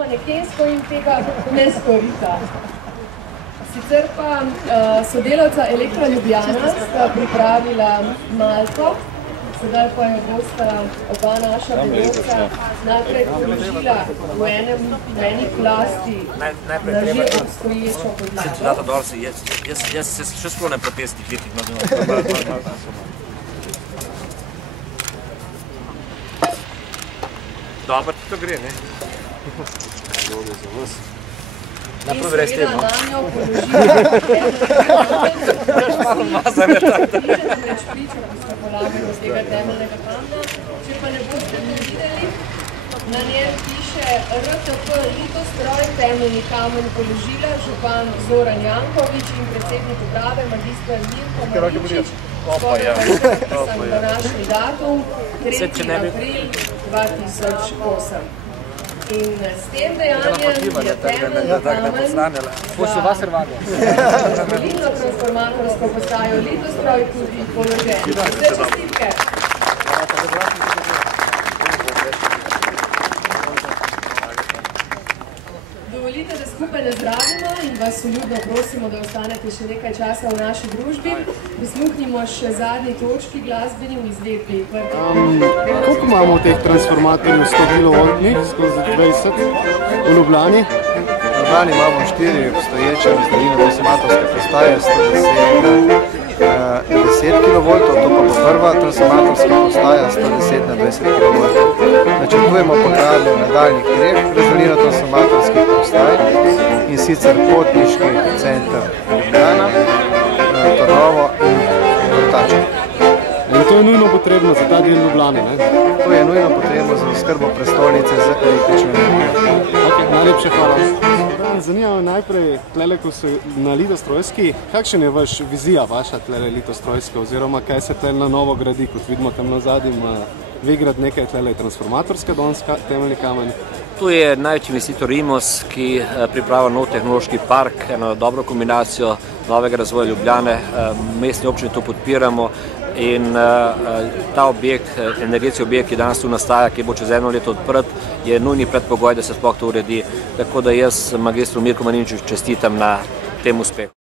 manekensko in tega ne storita. Sicer pa sodelavca Elektra Ljubljana sta pripravila malto, sedaj pa jo bosta oba naša delavca najprej položila v eni plasti na že obstoječo podlago. Jaz se še sklonem protesti kritik. Dobro, to gre, ne? Dobro za vas. In seveda nanjo položila več priča, ko smo polagali z tega temeljnega kamna. Če pa ne boste videli, na njem piše RTP Litostroj, temeljni kamen položila župan Zoran Janković in predsednik uprave magister Mirko Maričič. Skoraj pa je današnji datum, 3. april 2008. In s tem dejanjem je temeljni kamen volilno transformatorsko postajo Litostroj tudi položen. Vse čestitke! Dovolite, da skupaj nazdravimo in vas vljudno prosimo, da ostanete še nekaj časa v naši družbi. Prisluhnimo še zadnji točki glasbeni v izvedbi. Koliko imamo teh transformatorjev 100 kV skozi 20 v Ljubljani? V Ljubljani imamo 4 obstoječe razdaljine transformatorske postaje, 10 kV, to pa bo prva transformatorska postaja 110 na 20 kV. Načrtujemo pa gradnjo nadaljnjih 3 razdaljin transformatorskih postaj, in sicer Potniški center Ljubljana, Trnovo in Vrtače. In to je nujno potrebno za ta del Ljubljane, ne? To je nujno potrebno za oskrbo prestolnice z električno energijo. Ok, najlepše hvala. Zanima me najprej, tlele, ko so na Litostrojski, kakšen je vaš vizija vaša tlele Litostrojska, oziroma kaj se tlele na novo gradi, kot vidimo tam na zadnjem, Vegrad nekaj tlele transformatorska donska, temeljni kamen? Tu je največji investitor Imos, ki pripravlja nov tehnološki park, eno dobro kombinacijo novega razvoja Ljubljane. Mestni občini to podpiramo in ta objekt, energetski objekt, ki danes tu nastaja, ki bo čez 1 leto odprt, je nujni predpogoj, da se sploh to uredi. Tako da jaz magistru Mirku Maričiču čestitam na tem uspehu.